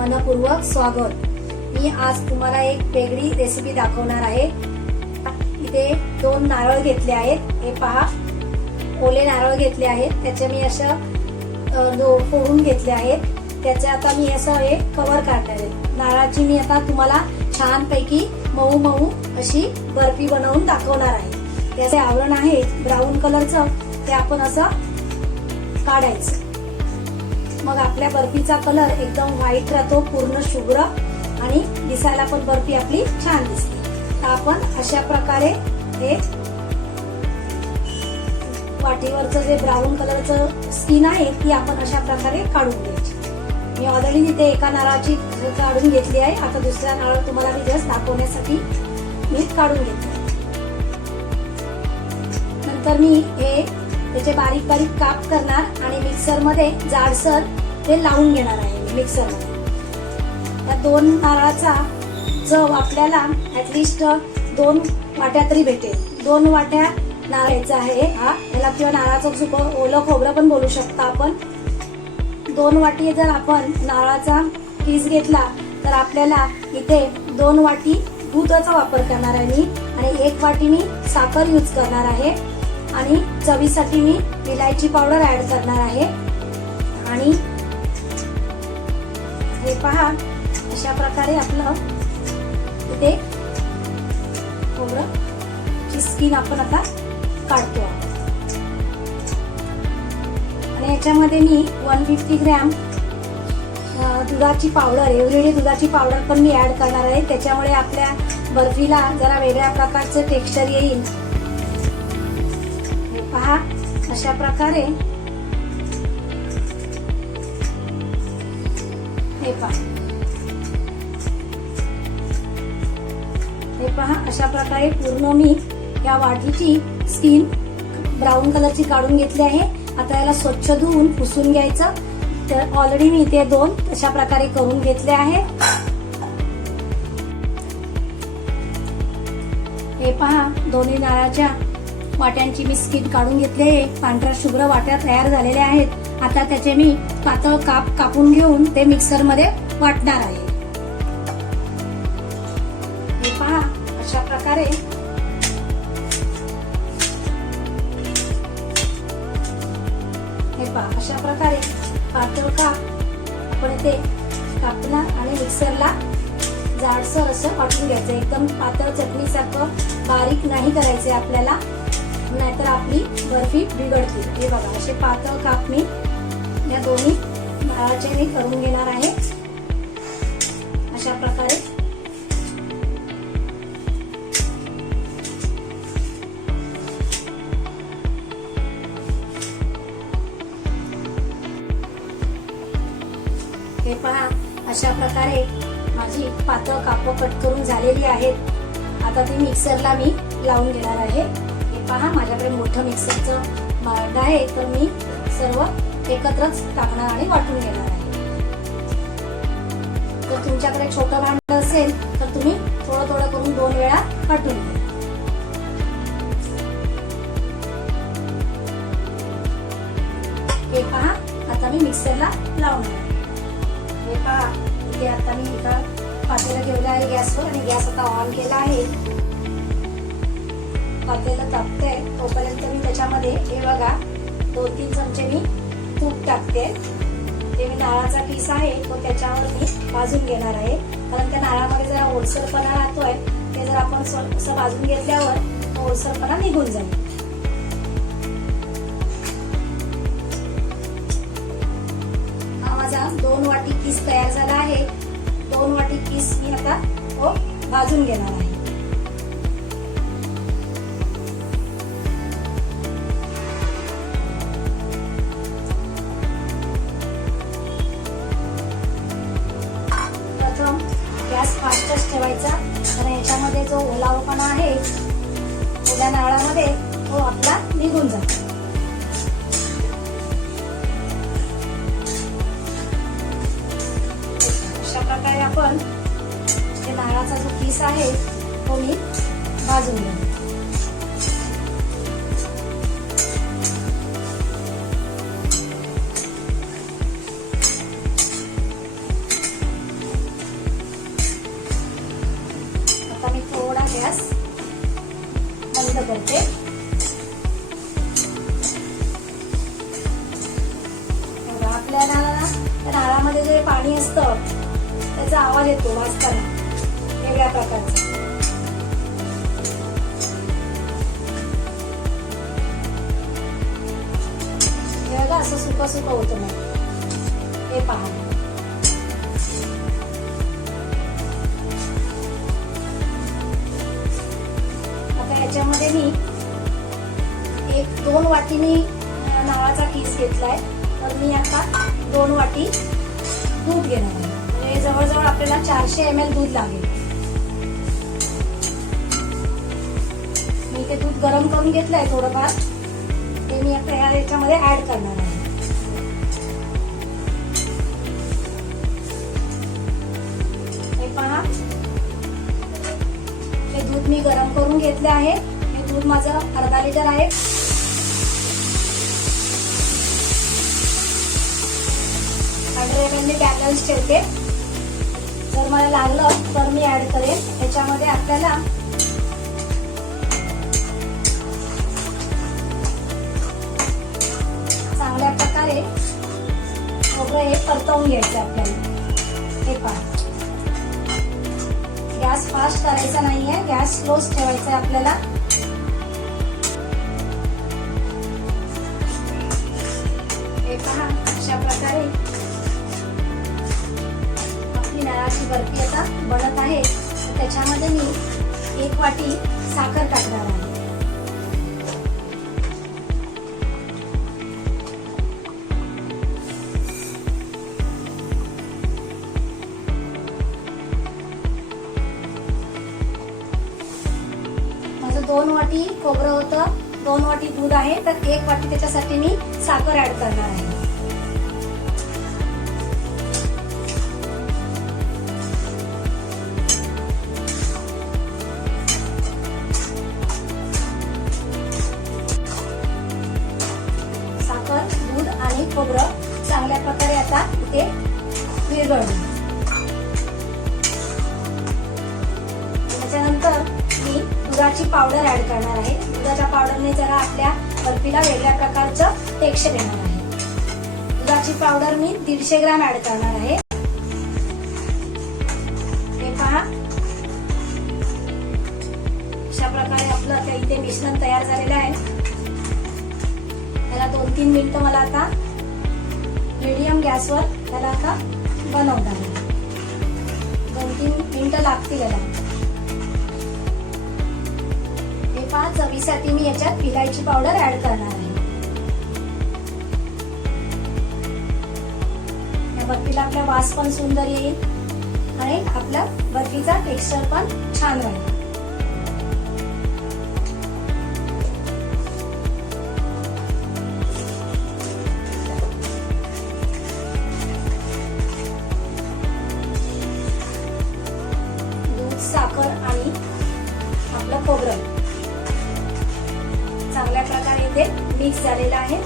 मनपूर्वक स्वागत। मी आज तुम्हाला एक वेगळी रेसिपी दाखवणार आहे। इथे 2 नारळ घेतले आहेत। हे पहा, ओले नारळ घेतले आहेत। त्याचे मी असं फोडून घेतले आहेत। त्याचे आता मी असं हे कव्हर काढणार आहे। नारळाची मी आता तुम्हाला छान पैकी मऊ मऊ अशी बर्फी बनवून दाखवणार आहे। त्याचे आवरण आहे ब्राऊन कलरचं, ते आपण असं काढायचं। मग आपल्या बर्फीचा कलर एकदम व्हाईट राहतो, पूर्ण शुभ्र, आणि दिसायला पण बर्फी आपली छान दिसते। तर आपण अशा प्रकारे हे वाटीवरचं जे ब्राऊन कलरचं स्किन आहे ती आपण अशा प्रकारे काढून घ्यायची। मी ऑलरेडी तिथे एका नारळाची काढून घेतली आहे। आता दुसऱ्या नारळ तुम्हाला मी जस्ट दाखवण्यासाठी मी काढून घेतले। नंतर मी हे त्याचे बारीक बारीक काप करणार आणि मिक्सर मध्ये जाडसर ते लावून घेणार आहे। मिक्सर मध्ये या 2 नारळाचा चव आपल्याला ऍटलिस्ट 2 वाट्या तरी भेटेल। 2 वाट्या नारळाचा आहे हा, याला किंवा नारळाचं सुकं ओलं खोबरं पण बोलू शकता आपण। 2 वाटी जर आपण नारळाचा किस घेतला तर आपल्याला इथे 2 वाटी दुधाचा वापर करणार आहे मी, आणि 1 वाटी मी साखर यूज करणार आहे, आणि चवीसाठी मी विलायची पावडर ऍड करणार आहे। आणि हे पहा, अशा प्रकारे आपलं इथे खोबरंची स्किन आपण आता काढतो। आणि याच्यामध्ये मी 150 ग्रॅम दुधाची पावडर, एव्हरीडे दुधाची पावडर पण मी ऍड करणार आहे। त्याच्यामुळे आपल्या बर्फीला जरा वेगळ्या प्रकारचं टेक्स्चर येईल। पहा, अशा प्रकारे हे पहा अशा प्रकारे पूर्ण मी या वाटीची स्किन ब्राऊन कलरची काढून घेतली आहे। आता याला स्वच्छ धुवून पुसून घ्यायचं। तर ऑलरेडी मी इथे 2 अशा प्रकारे करून घेतले आहे। हे पहा, दोन्ही नारळाच्या वाट्यांची मी स्किन काढून घेतली आहे। पांढऱ्या शुभ्र वाट्या तयार झालेल्या आहेत। आता त्याचे मी पातळ काप कापून घेऊन ते मिक्सर मध्ये वाटणार आहे। हे पहा, अशा प्रकारे अशा प्रकारे पातळ काप आपण ते कापणार आणि मिक्सरला जाडसर असं वाटून घ्यायचं। एकदम पातळ चटणीसारखं बारीक नाही करायचे आपल्याला, नाहीतर आपली बर्फी बिघडते। हे बघा, असे पातळ काप मी या दोन्ही नारळाचे मी करून घेणार आहे। अशा प्रकारे हे पहा, अशा प्रकारे माझी पातळ कापं कट करून झालेली आहेत। आता ती मिक्सरला मी लावून घेणार आहे। हे पहा, माझ्याकडे मोठं मिक्सरचं भांड आहे, तर मी सर्व एकत्रच टाकणार आणि वाटून घेणार आहे। जर तुमच्याकडे छोटं भांड असेल तर तुम्ही थोडं थोडं करून 2 वेळा वाटून घ्या। हे पहा, आता मी मिक्सरला लावणार आहे। हे पहा, इथे आता मी एका पातेलं ठेवलं आहे गॅसवर, आणि गॅस आता ऑन केला आहे। पातेलं तापतंय तोपर्यंत मी त्याच्यामध्ये हे बघा 2-3 चमचे मी तूप टाकते। ते मी नारळाचा किस आहे तो त्याच्यावर मी भाजून घेणार आहे, कारण त्या नारळामध्ये जरा ओलसरपणा राहतोय। ते जर आपण असं भाजून घेतल्यावर तो ओलसरपणा निघून जाईल। हा माझा 2 वाटी किस तयार झाला आहे। 2 वाटी किस मी आता तो भाजून घेणार आहे। गॅस फास्टच ठेवायचा, कारण याच्यामध्ये जो ओलावपणा आहे ओल्या नारळामध्ये तो आपला निघून जातो। अशा प्रकारे आपण नारळाचा जो किस आहे तो मी भाजून घेऊ। करते. आपल्याला त्या नारळामध्ये जे पाणी असतं त्याचा आवाज येतो भाजताना वेगळ्या प्रकारचा. हे बघा असं सुकं सुकं होतं मग. हे पहा. याच्यामध्ये मी 1-2 वाटी मी नारळाचा किस घेतलाय. तर मी आता 2 वाटी दूध घेणार आहे. म्हणजे जवळजवळ आपल्याला 400 ml दूध लागेल. मी ते दूध गरम करून घेतलंय थोडंफार. ते मी आता याच्यामध्ये ऍड करणार आहे. हे पहा, हे दूध मी गरम करून घेतले आहे. हे दूध माझं अर्धा लिटर आहे. 100 ml मी बॅलन्स ठेवते. जर मला लागलं तर मी ऍड करेन. याच्यामध्ये आपल्याला चांगल्या प्रकारे खोबरं हे परतवून घ्यायचं आपल्याला. हे पहा, गॅस फास्ट करायचा नाहीये, गॅस स्लोच ठेवायचा आहे आपल्याला. हे पहा, अशा प्रकारे आपली नारळाची बर्फी आता बनत आहे. त्याच्यामध्ये मी 1 वाटी साखर टाकणार आहे. माझं 2 वाटी खोबरं होतं, 2 वाटी दूध आहे, तर 1 वाटी त्याच्यासाठी मी साखर ऍड करणार आहे. साखर, दूध आणि खोबरं चांगल्या प्रकारे आता इथे विरघळलं. त्याच्यानंतर मी दुधाची पावडर ऍड करणार आहे. दुधाच्या पावडरने जरा आपल्या बर्फीला वेगळ्या प्रकारचं टेक्स्चर येणार आहे. दुधाची पावडर मी 150 ग्रॅम ऍड करणार आहे. हे पहा, अशा प्रकारे आपलं आता इथे मिश्रण तयार झालेलं आहे. त्याला 2-3 मिनिटं मला आता मीडियम गॅसवर त्याला आता बनवणार आहे. 2-3 मिनिटं लागतील याला. चवीसाठी मी याच्यात इलायची पावडर ऍड करणार आहे. या बर्फीला आपला वास पण सुंदर येईल आणि आपल्या बर्फीचा टेक्स्चर पण छान राहील. दूध, साखर आणि आपलं खोबरं चांगल्या प्रकारे इथे मिक्स झालेलं आहे.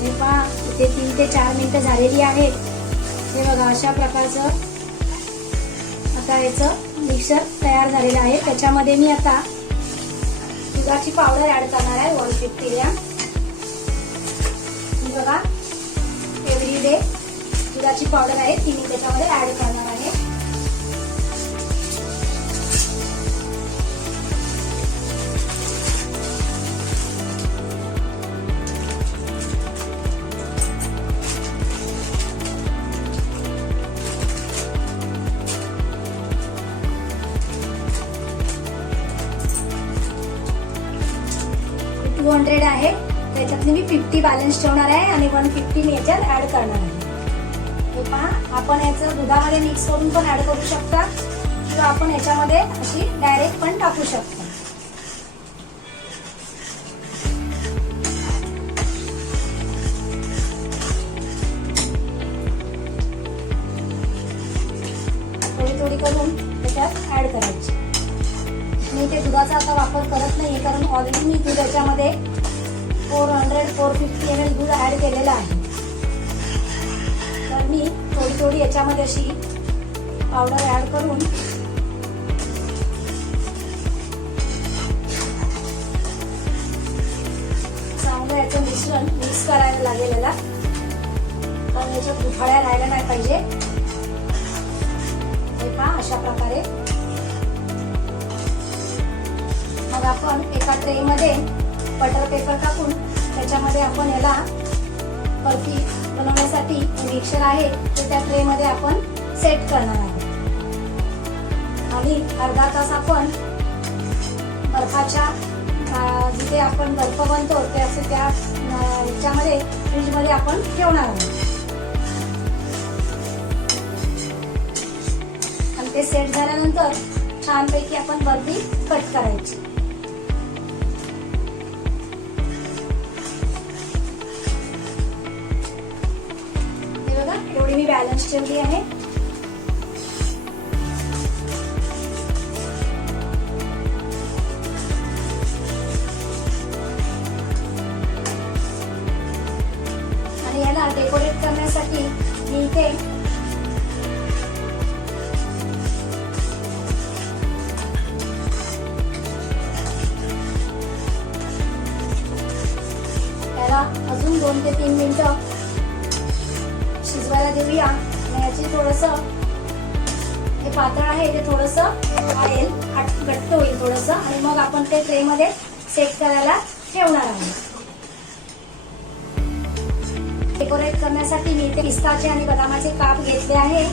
हे पहा, इथे 3 ते 4 मिनिटं झालेली आहेत. हे बघा, अशा प्रकारचं आता याचं मिक्सर तयार झालेलं आहे. त्याच्यामध्ये मी आता दुधाची पावडर ऍड करणार आहे 150 ग्रॅम. ही बघा, एव्हरीडे दुधाची पावडर आहे ती मी त्याच्यामध्ये ऍड करणार आहे. टू 200 आहे, त्याच्यातली मी 50 बॅलन्स ठेवणार आहे आणि 150 मी याच्यात ऍड करणार आहे. हे पहा, आपण याचं दुधामध्ये मिक्स करून पण ऍड करू शकता किंवा आपण याच्यामध्ये अशी डायरेक्ट पण टाकू शकता. थोडी थोडी करून त्याच्यात ऍड करायची. मी ते दुधाचा आता वापर करत नाही कारण ऑलरेडी मी दूध याच्यामध्ये 400-450 ml दूध ऍड केलेलं आहे. तर मी थोडी थोडी याच्यामध्ये अशी पावडर ऍड करून चांगलं याचं मिश्रण मिक्स करायला लागेल याला, कारण याच्यात गुठळ्या राहायला नाही पाहिजे. हे पहा अशा प्रकारे. मग आपण एका ट्रे मध्ये बटर पेपर टाकून त्याच्यामध्ये आपण याला बर्फी बनवण्यासाठी मिक्सर आहे ते त्या ट्रे मध्ये आपण सेट करणार आहोत. आणि अर्धा तास आपण बर्फाच्या जिथे आपण बर्फ बनतो त्या ह्याच्यामध्ये फ्रीज मध्ये आपण ठेवणार आहोत. आणि ते सेट झाल्यानंतर छानपैकी आपण बर्फी कट करायची. हे बघा एवढी मी बॅलन्स ठेवली आहे. आणि याला डेकोरेट करण्यासाठी मी इथे याला अजून 2 ते 3 मिनिटं शिजवायला देऊया. याची थोडंसं हे पातळ आहे ते थोडंसं घट्ट होईल थोडंसं, आणि मग आपण ते ट्रे मध्ये सेट करायला ठेवणार आहोत. डेकोरेट करण्यासाठी मी इथे पिस्ताचे आणि बदामाचे काप घेतले आहे.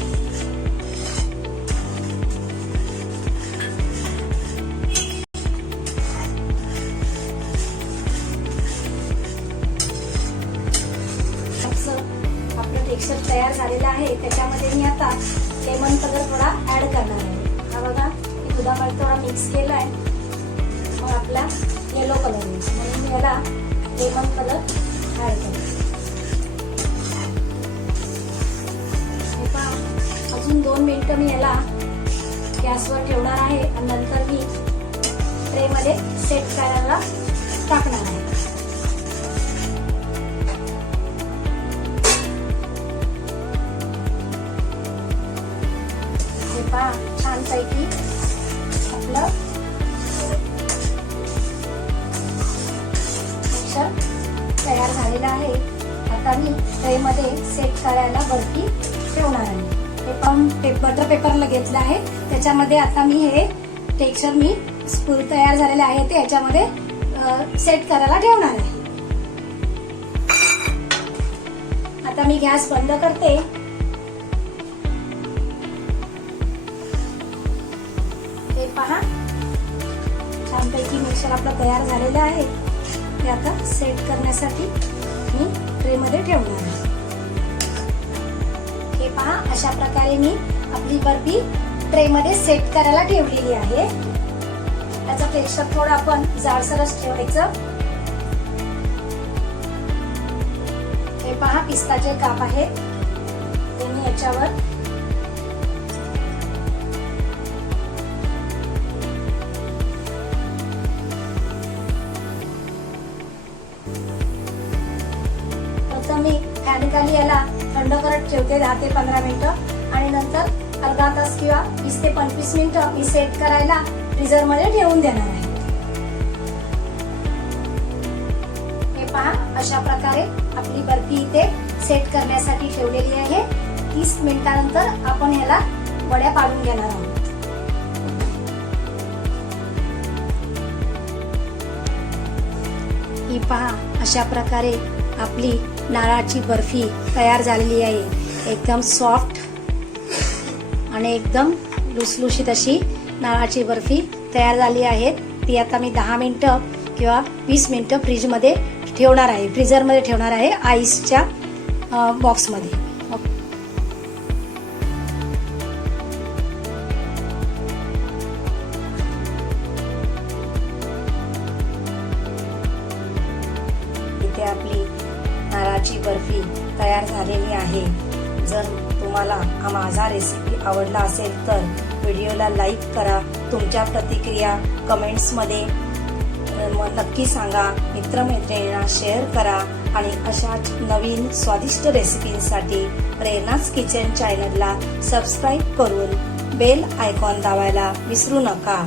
आपलं टेक्स्चर तयार झालेलं आहे. त्याच्यामध्ये मी आता लेमन कलर थोडा ऍड करणार आहे. हा बघा मी दुधामध्ये थोडा मिक्स केलाय, मग आपला येलो कलर येईल म्हणून मी याला लेमन कलर ऍड करते. अजून 2 मिनिटं मी याला गॅसवर ठेवणार आहे आणि नंतर मी ट्रे मध्ये सेट करायला टाकणार आहे. हे पहा छानपैकी आपलं मिक्सर तयार झालेलं आहे. आता मी ट्रे मध्ये सेट करायला बर्फी ठेवणार आहे. बटर पेपरला घेतलं आहे, त्याच्यामध्ये आता मी हे टेक्स्चर मी तयार झालेले आहे ते याच्यामध्ये सेट करायला ठेवणार आहे. आता मी गॅस बंद करते. हे पहा छानपैकी मिक्सर आपलं तयार झालेलं आहे. ते आता सेट करण्यासाठी मी ट्रे मध्ये ठेवणार आहे. हे पहा अशा प्रकारे मी आपली बर्फी ट्रे मध्ये सेट करायला ठेवलेली आहे. त्याचं टेक्स्चर थोडं आपण जाडसरच ठेवायचं. हे पहा पिस्ताचे काप आहेत ते मी याच्यावर प्रथम मी फॅनखाली याला थंड करत ठेवते 10 ते 15 मिनिटं आणि नंतर अर्धा तास किंवा 20 ते 25 मिनिटं मी सेट करायला फ्रीजर मध्ये ठेवून देणार आहे. हे पहा अशा प्रकारे आपली बर्फी इथे सेट करण्यासाठी ठेवलेली आहे. 30 मिनिटानंतर आपण याला वड्या पाडून घेणार आहोत. ही पहा अशा प्रकारे आपली नारळाची बर्फी तयार झालेली आहे. एकदम सॉफ्ट आणि एकदम लुसलुशीत अशी नारळाची बर्फी तयार झाली आहे. ती आता मी 10 मिनिटं किंवा 20 मिनिटं फ्रीजमध्ये ठेवणार आहे, फ्रीझरमध्ये ठेवणार आहे आईसच्या बॉक्समध्ये. इथे आपली नारळाची बर्फी तयार झालेली आहे. जर तुम्हाला हा माझा रेसिपी आवडला असेल तर व्हिडिओला लाईक करा. तुमच्या प्रतिक्रिया कमेंट्समध्ये नक्की सांगा, मित्रमैत्रिणींना शेअर करा आणि अशाच नवीन स्वादिष्ट रेसिपींसाठी प्रेरणाच किचन चॅनलला सबस्क्राईब करून बेल आयकॉन दाबायला विसरू नका.